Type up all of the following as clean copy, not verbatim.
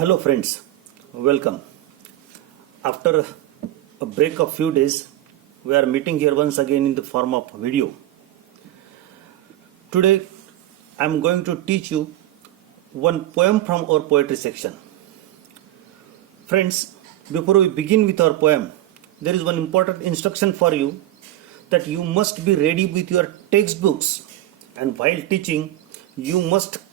Hello friends, welcome. After a break of few days, we are meeting here once again in the form of video. Today I am going to teach you one poem from our poetry section. Friends, before we begin with our poem, there is one important instruction for you that you must be ready with your textbooks, and while teaching you must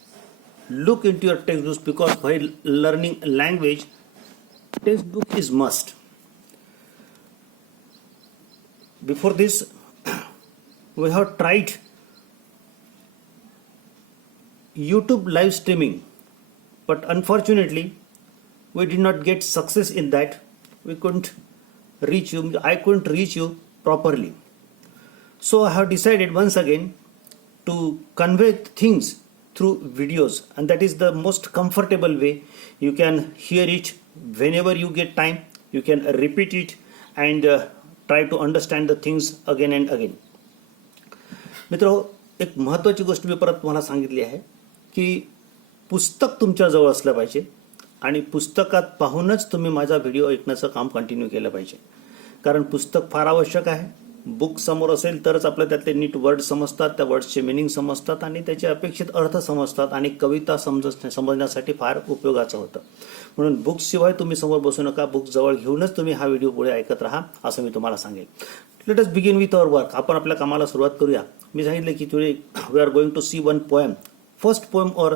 look into your textbooks, because while learning language, textbook is must. Before this, we have tried YouTube live streaming, but unfortunately we did not get success in that. We couldn't reach you, I couldn't reach you properly. So I have decided once again to convey things through videos, and that is the most comfortable way. You can hear it whenever you get time, you can repeat it and try to understand the things again and again. मित्रो, एक महत्त्वाची गोष्ट मी परत तुम्हाला सांगितली आहे की पुस्तक तुमच्या जवळ असलं पाहिजे आणि पुस्तकात पाहूनच तुम्ही माझा व्हिडिओ ऐकण्याचं काम कंटिन्यू केलं पाहिजे, कारण पुस्तक फार आवश्यक आहे. बुक समोर असेल तरच आपल्याला त्यातले नीट वर्ड समजतात, त्या वर्ड्सचे मिनिंग समजतात आणि त्याचे अपेक्षित अर्थ समजतात आणि कविता समजण्यासाठी फार उपयोगाचं होतं. म्हणून बुक्सशिवाय तुम्ही समोर बसू नका, बुक जवळ घेऊनच तुम्ही हा व्हिडिओ पुढे ऐकत राहा असं मी तुम्हाला सांगेन. Let us begin with our work. आपण आपल्या कामाला सुरुवात करूया. मी सांगितले की today we are going to see one poem. First poem or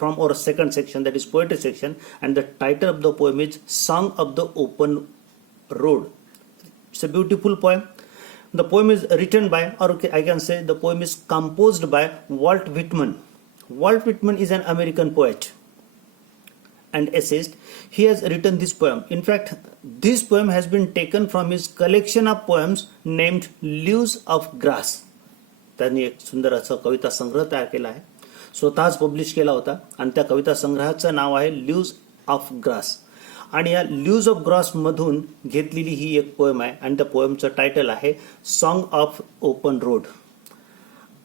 from our second section, that is poetry section, and the title of the poem is Song of the Open Road. It's a beautiful poem. The poem is written by, or I can say the poem is composed by Walt Whitman. Walt Whitman is an American poet and essayist. He has written this poem. In fact, this poem has been taken from his collection of poems named Leaves of Grass. त्यांनी एक सुंदर असा कविता संग्रह तयार केला आहे, स्वतःच publish केला होता, आणि त्या कविता संग्रहाचं नाव आहे लीव्ज ऑफ ग्रास. आणि या लीव्ज ऑफ ग्रास मधून घेतलेली ही एक पोएम आहे आणि त्या पोएमचं टायटल आहे सॉन्ग ऑफ ओपन रोड.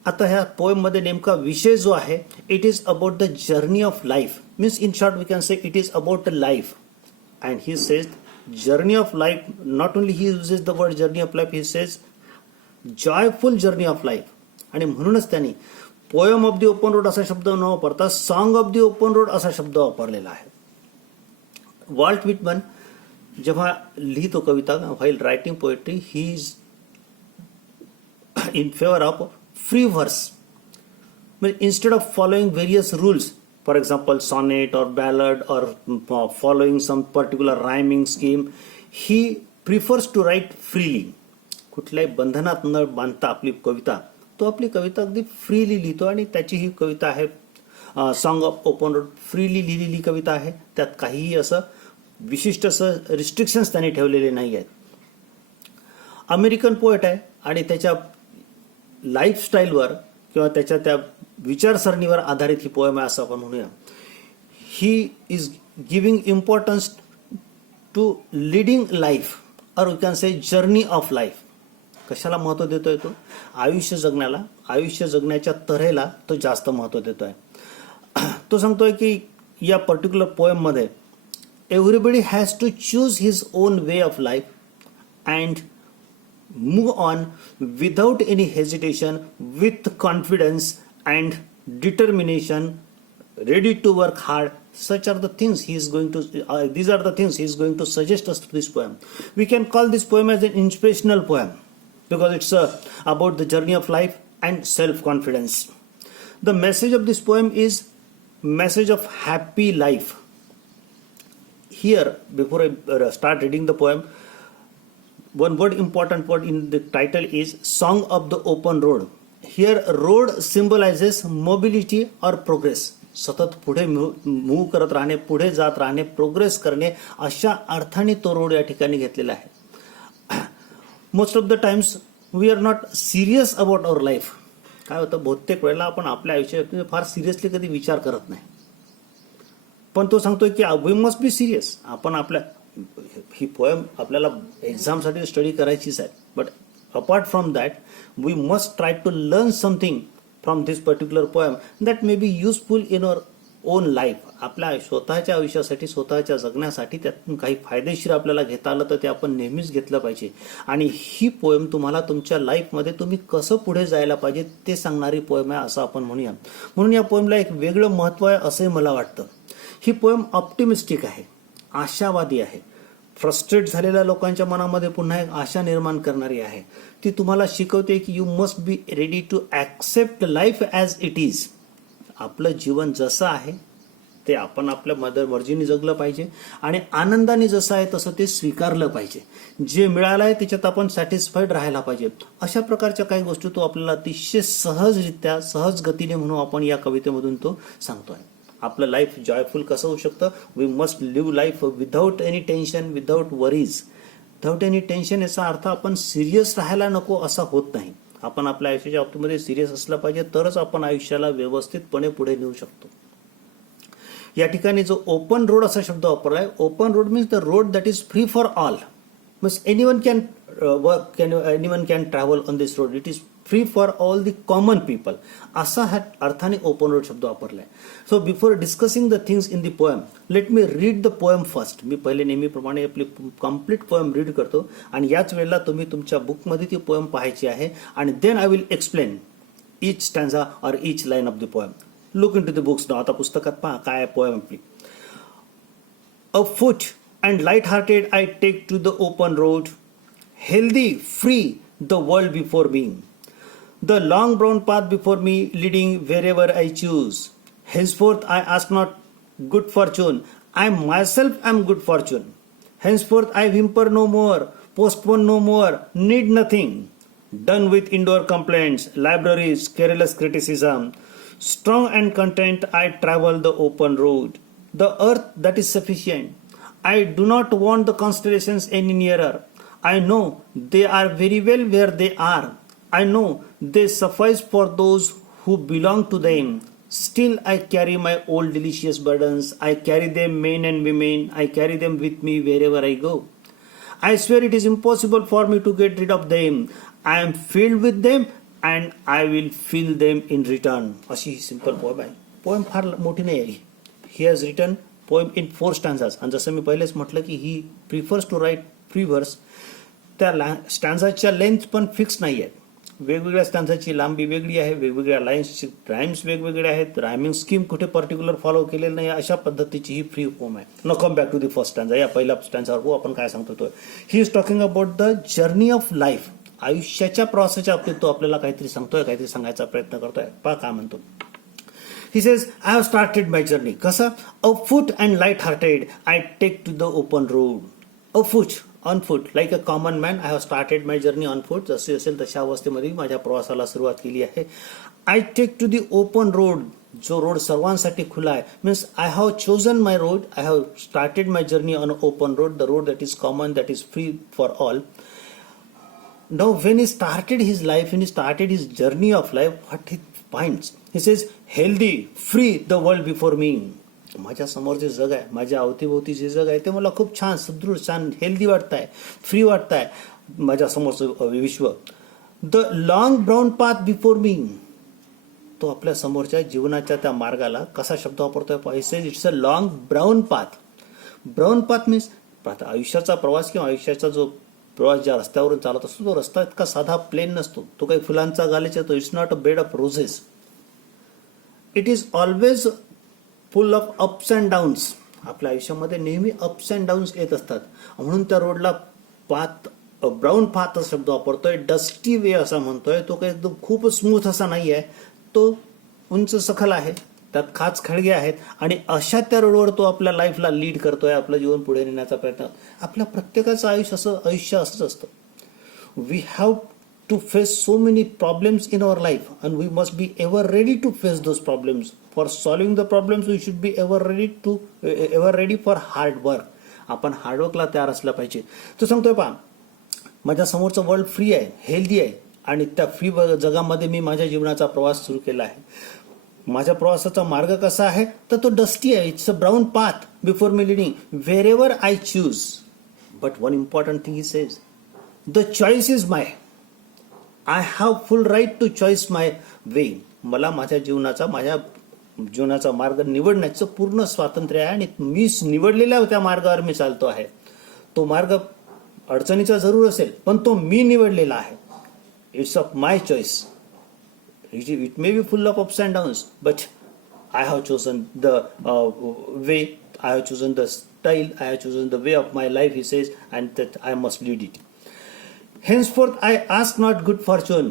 आता ह्या पोएम मध्ये नेमका विषय जो आहे, it is about the journey of life. Means in short we can say it is about life. And he says journey of life. Not only he uses the word journey of life, he says joyful journey of life. आणि म्हणूनच त्यांनी poem of the open road असा शब्द न वापरता song of the open road असा शब्द वापरलेला आहे. वॉल्ट विटमन जेव्हा लिहितो कविता, while writing poetry, he is in favour of free verse. म्हणजे instead of following various rules, for example sonnet और बॅलड और following some particular rhyming scheme, he prefers to write freely. कुठल्याही बंधनात न बांधता आपली कविता, तो आपली कविता अगदी फ्रीली लिहितो आणि त्याची ही कविता आहे song of open road. Freely लिहिलेली कविता आहे, त्यात काहीही असं विशिष्ट असं रिस्ट्रिक्शन्स त्यांनी ठेवलेले नाही आहेत. अमेरिकन पोएट आहे आणि त्याच्या लाईफस्टाईलवर किंवा त्याच्या त्या विचारसरणीवर आधारित ही पोएम आहे असं आपण म्हणूया. He is giving importance to leading life, और we can say journey of life. कशाला महत्व देतोय तो? आयुष्य जगण्याला, आयुष्य जगण्याच्या तऱ्हेला तो जास्त महत्व देतोय. तो सांगतोय की या पर्टिक्युलर पोएम मध्ये everybody has to choose his own way of life and move on without any hesitation, with confidence and determination, ready to work hard. Such are the things he is going to these are the things he is going to suggest us to this poem. We can call this poem as an inspirational poem because it's about the journey of life and self confidence. The message of this poem is message of happy life. Here, before I start reading the poem, one word, important word in the title is Song of the Open Road. Here road symbolizes mobility or progress. सतत पुढे move करत राहणे, पुढे जात राहणे, progress करणे, अशा अर्थाने तो रोड या ठिकाणी घेतलेला आहे. Most of the times we are not serious about our life. काय होतं, बहुतेक वेळेला आपण आपल्या आयुष्यात फार सिरियसली कधी विचार करत नाही, पण तो सांगतोय की वी मस्ट बी सिरियस. आपण आपल्या ही पोएम आपल्याला एक्झामसाठी स्टडी करायचीच आहे, but apart from that we must try to learn something from this particular poem that may be useful in our own life. आपल्या स्वतःच्या आयुष्यासाठी, स्वतःच्या जगण्यासाठी त्यातून काही फायदेशीर आपल्याला घेता आलं तर ते आपण नेहमीच घेतलं पाहिजे. आणि ही पोएम तुम्हाला तुमच्या लाईफमध्ये तुम्ही कसं पुढे जायला पाहिजे ते सांगणारी पोएम आहे असं आपण म्हणूया. म्हणून या पोएमला एक वेगळं महत्त्व आहे असंही मला वाटतं. ही पोएम ऑप्टिमिस्टिक आहे, आशावादी आहे. फ्रस्ट्रेट झालेल्या लोकांच्या मनामध्ये पुन्हा एक आशा निर्माण करणारी आहे. ती तुम्हाला शिकवते की you must be ready to accept life as it is. आपलं जीवन जसं आहे ते आपण आपल्या मर्जीने जगलं पाहिजे आणि आनंदाने जसं आहे तसं ते स्वीकारलं पाहिजे. जे मिळालं आहे त्याच्यात आपण सॅटिस्फाईड राहायला पाहिजे. अशा प्रकारच्या काही गोष्टी तो आपल्याला अतिशय सहजरित्या, सहज गतीने म्हणून आपण या कवितेमधून तो सांगतोय. आपलं लाईफ जॉयफुल कसं होऊ शकतं? We must live life without any tension, without worries. Without any tension याचा अर्थ आपण सिरियस राहायला नको असा होत नाही. आपण आपल्या आयुष्याच्या बाबतीमध्ये सिरियस असलं पाहिजे तरच आपण आयुष्याला व्यवस्थितपणे पुढे नेऊ शकतो. या ठिकाणी जो ओपन रोड असा शब्द वापरलाय, open road means the road that is free for all. Means anyone can work, anyone can travel on this road. It is free for all the common people असा ह्या अर्थाने ओपन रोड शब्द वापरलाय. So before discussing the things in the poem, let me read the poem first. मी पहिले नेहमीप्रमाणे आपली complete poem read करतो आणि याच वेळेला तुम्ही तुमच्या बुकमध्ये ती पोएम पाहायची आहे आणि then I will explain each stanza or each line of the poem. Look into the books now. आता पुस्तकात पहा काय आहे पोएम आपली. A foot and light-hearted I take to the open road, healthy, free, the world before me. The long brown path before me leading wherever I choose. Henceforth I ask not good fortune, I myself am good fortune. Henceforth I whimper no more, postpone no more, need nothing. Done with indoor complaints, libraries, careless criticism. Strong and content I travel the open road. The earth that is sufficient. I do not want the constellations any nearer. I know they are very well where they are. I know they suffice for those who belong to them. Still I carry my old delicious burdens. I carry them men and women. I carry them with me wherever I go. I swear it is impossible for me to get rid of them. I am filled with them and I will fill them in return. अशी ही simple poem आहे. Poem फार मोठी नाही आहे. He has written poem in 4 stanzas. आणि जसं मी पहिलेच म्हटलं की he prefers to write free verse. त्या स्टॅन्झाच्या लेंथ पण फिक्स नाही आहेत. वेगवेगळ्या स्टॅन्झाची लांबी वेगळी आहे, वेगवेगळ्या लाईन्सची राईम्स वेगवेगळे आहेत, रायमिंग स्कीम कुठे पर्टिक्युलर फॉलो केलेलं नाही. अशा पद्धतीची ही फ्री पोएम आहे. No come back to the first stanza. या पहिल्या स्टॅन्झावर आपण काय सांगतो? He is talking about the journey of life. आयुष्याच्या प्रवासाच्या बाबतीत तो आपल्याला काहीतरी सांगतोय, काहीतरी सांगायचा प्रयत्न करतोय. पहा काय म्हणतो. He says, I have started my journey. कसं? A foot and light-hearted, I take to the open road. A foot, on foot, like a common man, I have started my journey on foot. जसे असेल तशा अवस्थेमध्ये माझ्या प्रवासाला सुरुवात केली आहे. I take to the open road. जो रोड सर्वांसाठी खुला आहे. Means I have chosen my road. I have started my journey on an open road. The road that is common, that is free for all. Now, when he started his life, when he started his journey of life, what he finds? He says, healthy, free, the world before me. माझ्या समोर जे जग आहे, माझ्या अवतीभोवती जे जग आहे ते मला खूप छान, सुदृढ, छान, हेल्दी वाटतंय, फ्री वाटतंय. माझ्या समोरचं विश्व. The long brown path before मी. तो आपल्या समोरच्या जीवनाच्या त्या मार्गाला कसा शब्द वापरतोय? It's a long brown path. Brown path means आयुष्याचा प्रवास किंवा आयुष्याचा जो प्रवास ज्या रस्त्यावरून चालत असतो तो रस्ता इतका साधा प्लेन नसतो. तो काही फुलांचा गालीचा येतो. It's not a bed of roses. It is always full of ups and downs. आपल्या आयुष्यामध्ये नेहमी अप्स अँड डाऊन्स येत असतात. म्हणून त्या रोडला पाथ, ब्राऊन पाथ असा शब्द वापरतोय. डस्टी वे असा म्हणतोय. तो काही एकदम खूप स्मूथ असा नाही आहे. तो उंच सखल आहे, त्यात खाच खळगे आहेत आणि अशा त्या रोडवर तो आपल्या लाईफला लीड करतोय, आपलं जीवन पुढे नेण्याचा प्रयत्न. आपल्या प्रत्येकाचं आयुष्य असंच असतं. We have to face so many problems in our life and we must be ever ready to face those problems. For solving the problems we should be ever ready for hard work. आपण हार्डवर्कला तयार असलं पाहिजे. तो सांगतोय पहा, माझ्या समोरचं वर्ल्ड फ्री आहे, हेल्दी आहे आणि त्या फ्री जगामध्ये मी माझ्या जीवनाचा प्रवास सुरू केला आहे. माझ्या प्रवासाचा मार्ग कसा आहे तर तो डस्टी आहे. It's a brown path before me leading wherever I choose. But one important thing he says, the choice is my. I have full right to choice my way. मला माझ्या जीवनाचा, माझ्या जीवनाचा मार्ग निवडण्याचं पूर्ण स्वातंत्र्य आहे आणि मी निवडलेल्या त्या मार्गावर मी चालतो आहे. तो मार्ग अडचणीचा जरूर असेल, पण तो मी निवडलेला आहे. It's of my choice. It may be full of ups and downs, but I have chosen the way, I have chosen the style, I have chosen the way of my life, he says, and that I must lead it. Henceforth I ask not good fortune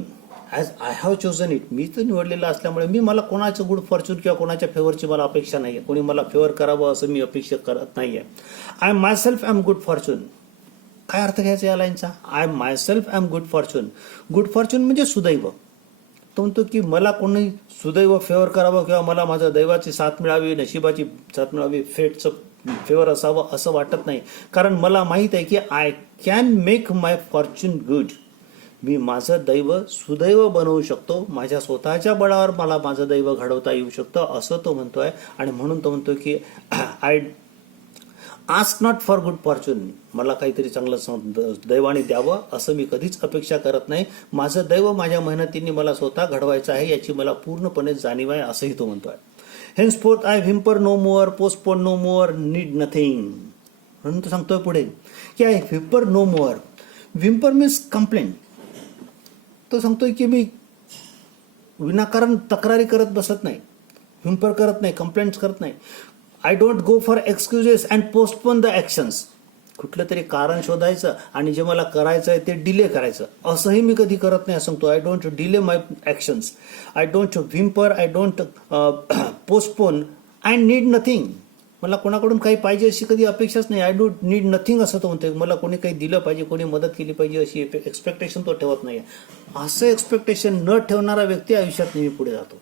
as I have chosen it. मी तर निवडलेलं असल्यामुळे मला कोणाचं good Fortune किंवा कोणाच्या फेवरची मला अपेक्षा नाही आहे. कोणी मला फेवर करावं असं मी अपेक्षा करत नाही आहे. I my self am good Fortune. काय अर्थ घ्यायचा या लाईनचा? I my self am good Fortune. Good Fortune म्हणजे सुदैव. तो म्हणतो की मला कोणी सुदैव फेवर करावं किंवा मला माझ्या दैवाची साथ मिळावी, नशिबाची साथ मिळावी, फेटचं फेवर असावं असं वाटत नाही. कारण मला माहीत आहे की I can make my fortune good. मी माझं दैव सुदैव बनवू शकतो. माझ्या स्वतःच्या बळावर मला माझं दैव घडवता येऊ शकतं असं तो म्हणतोय. आणि म्हणून तो म्हणतो की I ask not for good Fortune. मला काहीतरी चांगलं दैवाने द्यावं असं मी कधीच अपेक्षा करत नाही. माझं दैव माझ्या मेहनतीने मला स्वतः घडवायचं आहे याची मला पूर्णपणे जाणीव आहे असंही तो म्हणतोय. Henceforth I whimper no more, postpone no more, need nothing. म्हणून तो सांगतोय पुढे की I whimper no more. Whimper means complaint. तो सांगतोय की मी विनाकारण तक्रारी करत बसत नाही, व्हिम्पर करत नाही, कंप्लेंट्स करत नाही. I don't go for excuses and postpone the actions. कुठलं तरी कारण शोधायचं आणि जे मला करायचं आहे ते डिले करायचं असंही मी कधी करत नाही असं सांगतो. I don't delay my actions. I don't Whymper, I don't postpone, I need nothing. मला कोणाकडून काही पाहिजे अशी कधी अपेक्षाच नाही. आय डोंट नीड नथिंग असं तो म्हणतोय. मला कोणी काही दिलं पाहिजे, कोणी मदत केली पाहिजे अशी एक्सपेक्टेशन तो ठेवत नाही. असं एक्सपेक्टेशन न ठेवणारा व्यक्ती आयुष्यात नेहमी पुढे जातो.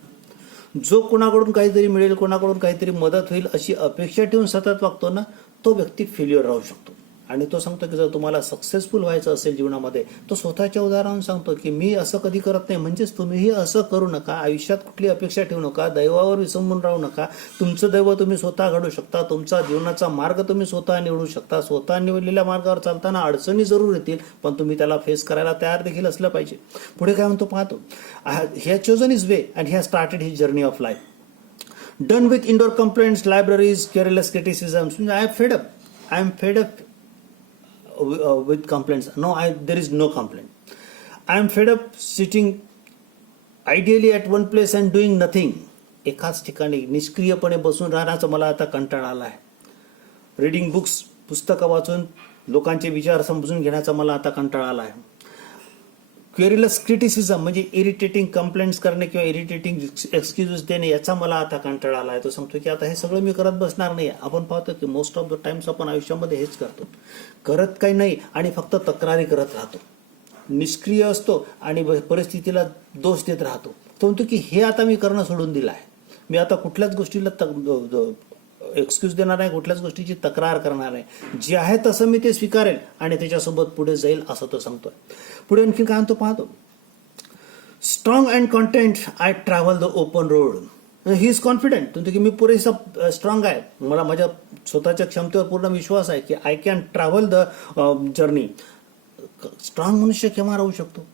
जो कोणाकडून काहीतरी मिळेल, कोणाकडून काहीतरी मदत होईल अशी अपेक्षा ठेवून सतत वागतो ना, तो व्यक्ती फेल्युअर राहू शकतो. आणि तो सांगतो की जर तुम्हाला सक्सेसफुल व्हायचं असेल जीवनामध्ये, तो स्वतःच्या उदाहरण सांगतो की मी असं कधी करत नाही. म्हणजेच तुम्हीही असं करू नका. आयुष्यात कुठली अपेक्षा ठेवू नका. दैवावर विसंबून राहू नका. तुमचं दैव तुम्ही स्वतः घडू शकता. तुमचा जीवनाचा मार्ग तुम्ही स्वतः निवडू शकता. स्वतः निवडलेल्या मार्गावर चालताना अडचणी जरूर येतील, पण तुम्ही त्याला फेस करायला तयार देखील असलं पाहिजे. पुढे काय म्हणतो पाहतो. He has chosen his way and he has started his journey of life. Done with indoor complaints, libraries, careless criticisms. I am fed up. I am fed up with complaints. No, there is no complaint. I am fed up sitting ideally at one place and doing nothing. एकाच ठिकाणी निष्क्रियपणे बसून राहण्याचा मला आता कंटाळा आला आहे. Reading books, पुस्तकं वाचून लोकांचे विचार समजून घेण्याचा मला आता कंटाळा आला आहे. क्वेरीलेस क्रिटिसिझम म्हणजे इरिटेटिंग कंप्लेंट्स करणे किंवा इरिटेटिंग एक्सक्युजेस देणे याचा मला आता कंटाळा आला आहे. तो सांगतो की आता हे सगळं मी करत बसणार नाही. आपण पाहतो की मोस्ट ऑफ द टाइम्स आपण आयुष्यामध्ये हेच करतो. करत काही नाही आणि फक्त तक्रारी करत राहतो. निष्क्रिय असतो आणि परिस्थितीला दोष देत राहतो. तो म्हणतो की हे आता मी करणं सोडून दिलं आहे. मी आता कुठल्याच गोष्टीला एक्सक्यूज देणार नाही, कुठल्याच गोष्टीची तक्रार करणार नाही. जे आहे तसं मी ते स्वीकारेल आणि त्याच्यासोबत पुढे जाईल असं तो सांगतोय. पुढे आणखी काय म्हणतो पाहतो. Strong and content I travel the open road. He is confident. म्हणतो की मी पुरेसा स्ट्रॉंग आहे. मला माझ्या स्वतःच्या क्षमतेवर पूर्ण विश्वास आहे की I can travel the journey. Strong मनुष्य केव्हा राहू शकतो?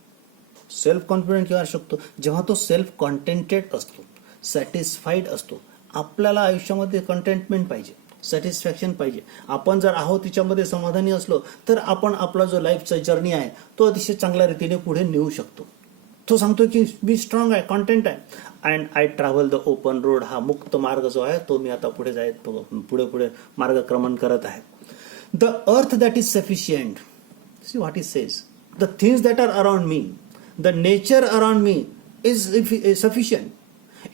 सेल्फ कॉन्फिडंट केव्हा शकतो? जेव्हा तो सेल्फ कॉन्टेंटेड असतो, सॅटिस्फाईड असतो. आपल्याला आयुष्यामध्ये कंटेंटमेंट पाहिजे, सॅटिस्फॅक्शन पाहिजे. आपण जर आहोत तिच्यामध्ये समाधानी असलो तर आपण आपला जो लाईफचा जर्नी आहे तो अतिशय चांगल्या रीतीने पुढे नेऊ शकतो. तो सांगतो की मी स्ट्रॉंग आहे, कॉन्टेंट आहे. And I travel the open road. हा मुक्त मार्ग जो आहे तो मी आता पुढे मार्गक्रमण करत आहे. The earth that is sufficient. See what is says. The things that are around me, the nature around me is sufficient.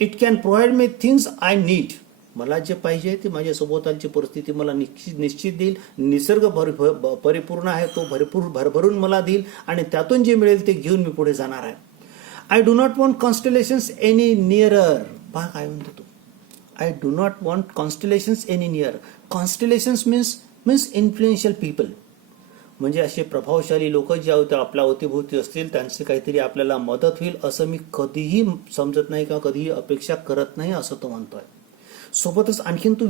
It can provide me things I need. मला जे पाहिजे ते माझ्या सोबताची परिस्थिती मला निश्चित देईल. निसर्ग परिपूर्ण आहे, तो भरभरून मला देईल आणि त्यातून जे मिळेल ते घेऊन मी पुढे जाणार आहे. I do not want constellations any nearer. पहा काय म्हणतो तो. I do not want constellations any near. Constellations means influential people. म्हणजे असे प्रभावशाली लोक जे आपल्या अवतीभोवती असतील त्यांची काहीतरी आपल्याला मदत होईल असं मी कधीही समजत नाही किंवा कधीही अपेक्षा करत नाही असं तो म्हणतोय. सोबतच आणखीन तो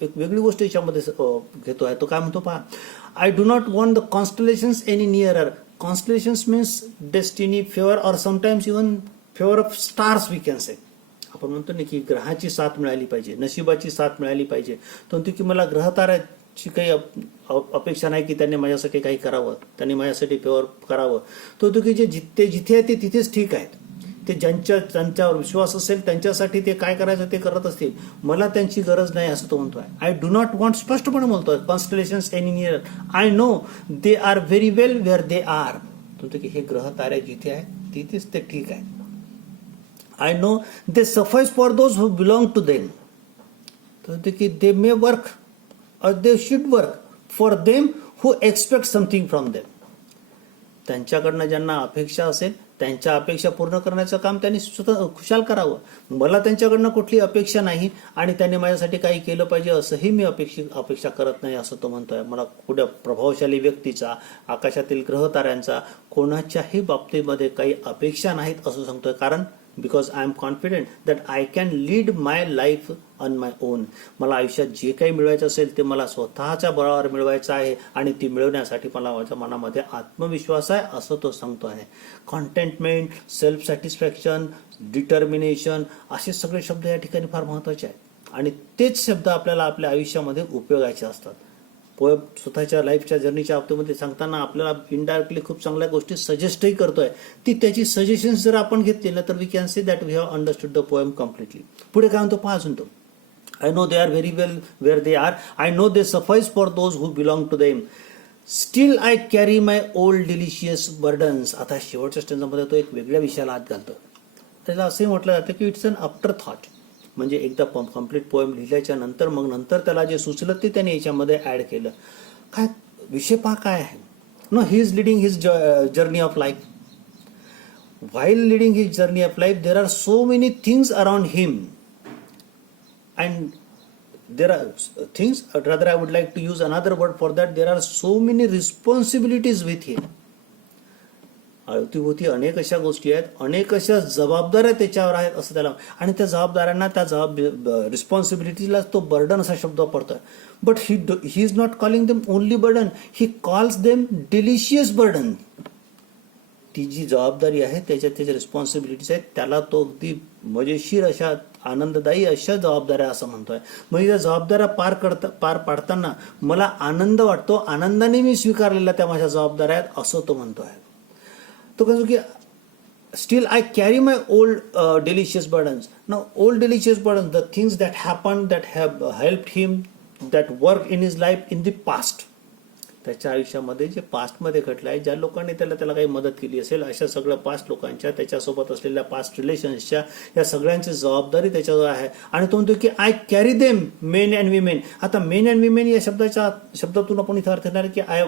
एक वेगळी गोष्ट याच्यामध्ये घेतोय. तो काय म्हणतो पहा. I do not want the constellations any nearer. Constellations means destiny, favour, और sometimes even favour of stars we can say. आपण म्हणतो ना की ग्रहाची साथ मिळाली पाहिजे, नशिबाची साथ मिळाली पाहिजे. तो म्हणतो की मला ग्रहताऱ्याची काही अपेक्षा नाही की त्यांनी माझ्यासाठी काही करावं, त्यांनी माझ्यासाठी फेवर करावं. तो म्हणतो की जे जिथे आहे ते तिथेच ठीक आहेत. ते ज्यांच्यावर विश्वास असेल त्यांच्यासाठी ते काय करायचं ते करत असतील, मला त्यांची गरज नाही असं तो म्हणतोय. आय डू नॉट वॉन्ट, स्पष्टपणे म्हणतोय, constellations any near. I know they are very well where they are. म्हणतो की हे ग्रह तारे जिथे आहेत तिथेच ते ठीक आहे. I know they suffice for those who belong to them. म्हणतो की दे मे वर्क और they should work for them who expect something from them. त्यांच्याकडनं ज्यांना अपेक्षा असेल त्यांच्या अपेक्षा पूर्ण करण्याचं काम त्यांनी स्वतः खुशाल करावं. मला त्यांच्याकडनं कुठली अपेक्षा नाही आणि त्यांनी माझ्यासाठी काही केलं पाहिजे असंही मी अपेक्षा करत नाही असं तो म्हणतोय. मला कुठल्या प्रभावशाली व्यक्तीचा, आकाशातील ग्रहताऱ्यांचा, कोणाच्याही बाबतीमध्ये काही अपेक्षा नाहीत असं सांगतोय. कारण because I am confident that I can lead my life on my on. मला आयुष्यात जे काही मिळवायचं असेल ते मला स्वतःच्या बळावर मिळवायचं आहे आणि ती मिळवण्यासाठी मला माझ्या मनामध्ये आत्मविश्वास आहे असं तो सांगतो आहे. कॉन्टेंटमेंट, सेल्फ सॅटिस्फॅक्शन, डिटर्मिनेशन असे सगळे शब्द या ठिकाणी फार महत्त्वाचे आहेत आणि तेच शब्द आपल्याला आपल्या आयुष्यामध्ये उपयोगाचे असतात. पोएम स्वतःच्या लाईफच्या जर्नीच्या बाबतीमध्ये सांगताना आपल्याला इनडायरेक्टली खूप चांगल्या गोष्टी सजेस्टही करतोय. ती त्याची सजेशन्स जर आपण घेतली ना तर we can say that we have understood the poem completely. पुढे काय म्हणतो पहा अजून तो. I know they are very well where they are. I know they suffice for those who belong to them. Still I carry my old delicious burdens. आता शेवटच्या स्टेंजामध्ये तो एक वेगळ्या विषयाला हात घालतो. त्याला असे म्हटलं जातं की इट्स अन आफ्टर थॉट. म्हणजे एकदा कम्प्लीट पोएम लिहिल्याच्या नंतर मग नंतर त्याला जे सुचलं ते त्याने याच्यामध्ये ऍड केलं. काय विषय पहा काय आहे. No, he is leading his journey of life. While leading his journey of life, there are so many things around him. And there are things, rather I would like to use another word for that, there are so many responsibilities with him. अवतीभोवती अनेक अशा गोष्टी आहेत, अनेक अशा जबाबदाऱ्या त्याच्यावर आहेत असं त्याला. आणि त्या जबाबदाऱ्यांना, त्या रिस्पॉन्सिबिलिटीला तो बर्डन असा शब्द वापरतोय. But he is not calling them only burden, he calls them delicious burden. ती जी जबाबदारी आहे त्याच्या रिस्पॉन्सिबिलिटीज आहेत त्याला तो अगदी मजेशीर अशा, आनंददायी अशा जबाबदाऱ्या असं म्हणतोय. म्हणजे त्या जबाबदाऱ्या पार पाडताना मला आनंद वाटतो, आनंदाने मी स्वीकारलेल्या त्या माझ्या जबाबदाऱ्या आहेत असं तो म्हणतोय. तो कसं की still I carry my old delicious burdens. Now old delicious burdens, the things that happen, that have helped him, that work in his life in the past. त्याच्या आयुष्यामध्ये जे पास्टमध्ये घडलं आहे, ज्या लोकांनी त्याला काही मदत केली असेल, अशा सगळ्या पास्ट लोकांच्या, त्याच्यासोबत असलेल्या पास्ट रिलेशन्सच्या, या सगळ्यांची जबाबदारी त्याच्यावर आहे. आणि तो म्हणतो की I carry them, men and women. आता मेन अँड विमेन या शब्दातून आपण इथं अर्थ घेणार की I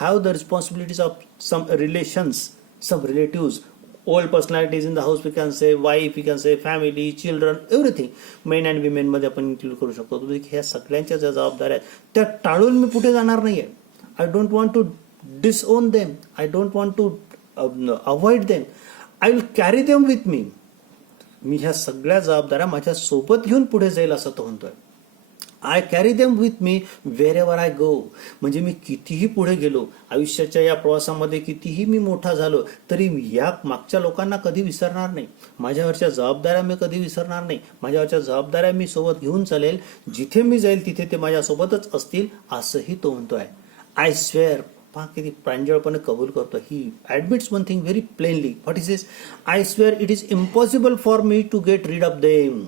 have the responsibilities of some relations, some relatives, old personalities in the house, we can say wife, we can say family, children, everything. Men and women मध्ये आपण इन्क्लूड करू शकतो. ह्या सगळ्यांच्या ज्या जबाबदाऱ्या आहेत त्या टाळून मी कुठे जाणार नाहीये. I don't want to disown them. I don't want to avoid them. I will carry them with me. मी ह्या सगळ्या जबाबदाऱ्या माझ्या सोबत घेऊन पुढे जाईल असं तो म्हणतोय. I carry them with me wherever I go. म्हणजे मी कितीही पुढे गेलो, आयुष्याच्या या प्रवासामध्ये कितीही मी मोठा झालो, तरी या मागच्या लोकांना कधी विसरणार नाही. माझ्यावरच्या जबाबदाऱ्या मी कधी विसरणार नाही. माझ्यावरच्या जबाबदाऱ्या मी सोबत घेऊन चालेल. जिथे मी जाईल तिथे ते माझ्यासोबतच असतील असंही तो म्हणतोय. आय स्वेअर, पहा किती प्रांजळपणे कबूल करतो. He admits one thing very plainly. What is this? I swear it is impossible for me to get rid of them.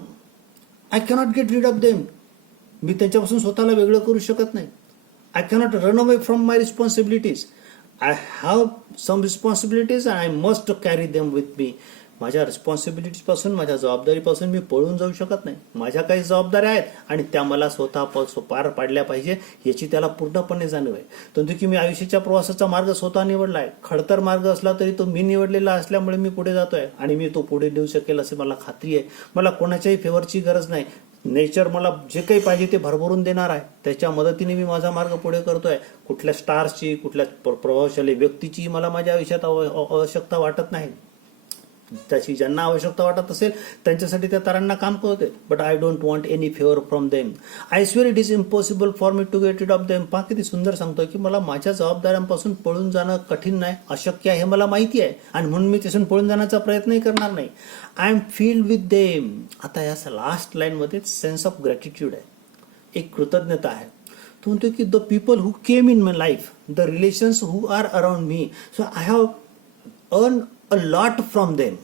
I cannot get rid of them. मी त्यांच्यापासून स्वतःला वेगळं करू शकत नाही. I cannot run away from my responsibilities. I have some responsibilities and I must carry them with me. माझ्या responsibilities पासून, माझ्या जबाबदारीपासून मी पळून जाऊ शकत नाही. माझ्या काही जबाबदाऱ्या आहेत आणि त्या मला स्वतः पार पाडल्या पाहिजे याची त्याला पूर्णपणे जाणीव आहे. तंतु की मी आयुष्याच्या प्रवासाचा मार्ग स्वतः निवडला आहे. खडतर मार्ग असला तरी तो मी निवडलेला असल्यामुळे मी पुढे जातोय आणि मी तो पुढे नेऊ शकेल असे मला खात्री आहे. मला कोणाच्याही फेवरची गरज नाही. नेचर मला जे काही पाहिजे ते भरभरून देणार आहे. त्याच्या मदतीने मी माझा मार्ग पुढे करतोय. कुठल्या स्टार्सची, कुठल्या प्रभावशाली व्यक्तीची मला माझ्या आयुष्यात आवश्यकता वाटत नाही. त्याची ज्यांना आवश्यकता वाटत असेल त्यांच्यासाठी त्या तारांना काम करते. But I don't want any favour from them. I swear it is impossible for me to get it of them. पहा किती सुंदर सांगतोय की मला माझ्या जबाबदाऱ्यांपासून पळून जाणं कठीण नाही, अशक्य आहे हे मला माहिती आहे, आणि म्हणून मी त्याच्यातून पळून जाण्याचा प्रयत्नही करणार नाही. I am filled with them. आता या लास्ट लाईनमध्ये सेन्स ऑफ ग्रॅटिट्यूड आहे, एक कृतज्ञता आहे. तो म्हणतो की the people who came in my life, the relations who are around me, so I have earn a lot from them.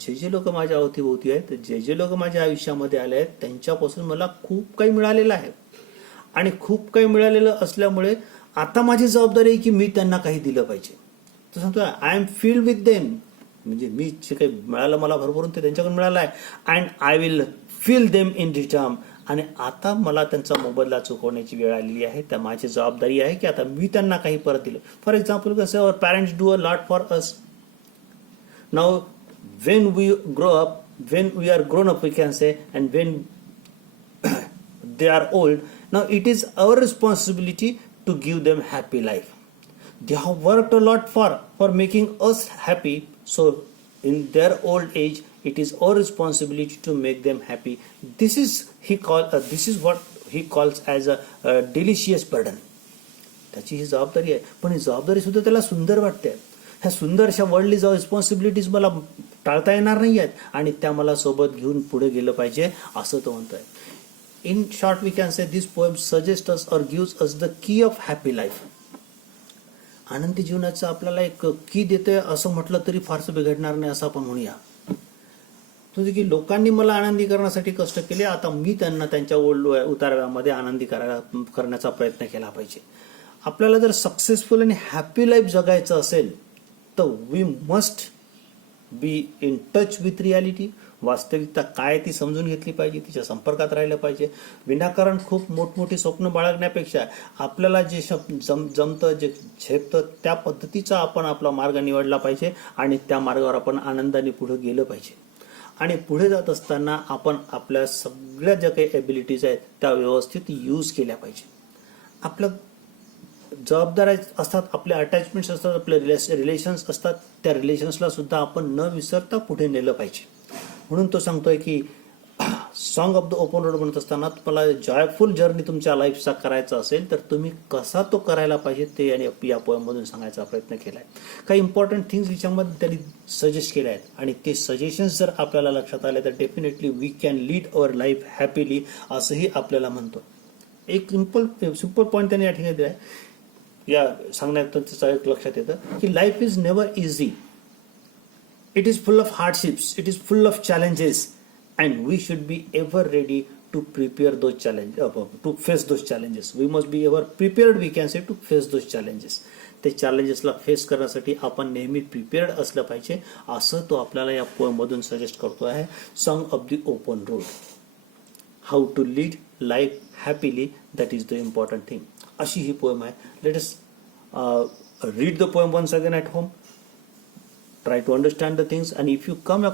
जे लोक माझ्या अवतीभोवती आहेत, जे लोक माझ्या आयुष्यामध्ये आले आहेत, त्यांच्यापासून मला खूप काही मिळालेलं आहे. आणि खूप काही मिळालेलं असल्यामुळे आता माझी जबाबदारी आहे की मी त्यांना काही दिलं पाहिजे. तो सांगतो I am filled with them, म्हणजे मी जे काही मिळालं मला भरभरून ते त्यांच्याकडून मिळालं आहे. And I will feel them in return. आणि आता मला त्यांचा मोबदला चुकवण्याची वेळ आलेली आहे. त्या माझी जबाबदारी आहे की आता मी त्यांना काही परत दिलं. फॉर एक्झाम्पल कसं our parents do a lot for us. Now when we grow up, when we are grown up, we can say, and when they are old, now it is our responsibility to give them happy life. They have worked a lot for making us happy, so in their old age it is our responsibility to make them happy. This is what he calls as a delicious burden. त्याची ही जबाबदारी आहे, पण ही जबाबदारी सुद्धा त्याला सुंदर वाटते. ह्या सुंदरशा वर्ल्डली रिस्पॉन्सिबिलिटीज मला टाळता येणार नाही आहेत, आणि त्या मला सोबत घेऊन पुढे गेलं पाहिजे असं तो म्हणतोय. In short we can say this poem suggest us और gives us the key of happy life. आनंदी जीवनाचं आपल्याला एक की देते असं म्हटलं तरी फारसं बिघडणार नाही असं आपण म्हणूया. म्हणजे की लोकांनी मला आनंदी करण्यासाठी कष्ट केले, आता मी त्यांना त्यांच्या उतारव्यामध्ये आनंदी करण्याचा प्रयत्न केला पाहिजे. आपल्याला जर सक्सेसफुल आणि हॅपी लाईफ जगायचं असेल तर we must be in touch with reality. वास्तविकता काय ती समजून घेतली पाहिजे, तिच्या संपर्कात राहिलं पाहिजे. विनाकारण खूप मोठमोठी स्वप्न बाळगण्यापेक्षा आपल्याला जे जमतं, जे झेपतं त्या पद्धतीचा आपण आपला मार्ग निवडला पाहिजे, आणि त्या मार्गावर आपण आनंदाने पुढे गेलं पाहिजे. आणि पुढे जात असताना आपण आपल्या सगळ्या ज्या काही एबिलिटीज आहेत त्या व्यवस्थित यूज केल्या पाहिजे. आपलं जबाबदाऱ्या असतात, आपले अटॅचमेंट्स असतात, आपले रिलेशन्स असतात, त्या रिलेशन्सला सुद्धा आपण न विसरता पुढे नेलं पाहिजे. म्हणून तो सांगतोय की song of the open road म्हणत असताना तुम्हाला जॉयफुल जर्नी तुमच्या लाईफचा करायचा असेल तर तुम्ही कसा तो करायला पाहिजे ते या पोएममधून सांगायचा प्रयत्न केला आहे. काही इम्पॉर्टंट थिंग्स याच्यामध्ये त्यांनी सजेस्ट केल्या आहेत, आणि ते सजेशन्स जर आपल्याला लक्षात आले तर definitely we can lead our life happily असंही आपल्याला म्हणतो. एक सिंपल पॉईंट त्यांनी या ठिकाणी दिला आहे. या सांगण्यात त्याचं एक लक्षात येतं की life is never easy. It is full of hardships, it is full of challenges, and we should be ever ready to prepare those challenges, to face those challenges. We must be ever prepared, we can say, to face those challenges. ते चॅलेंजेसला face करण्यासाठी आपण नेहमी prepared असलं पाहिजे असं तो आपल्याला या पोएममधून सजेस्ट करतो आहे. Song of the open road, how to lead life happily, that is the important thing. अशी ही पोएम आहे. Let us read the poem once again at home, try to understand the things, and if you come across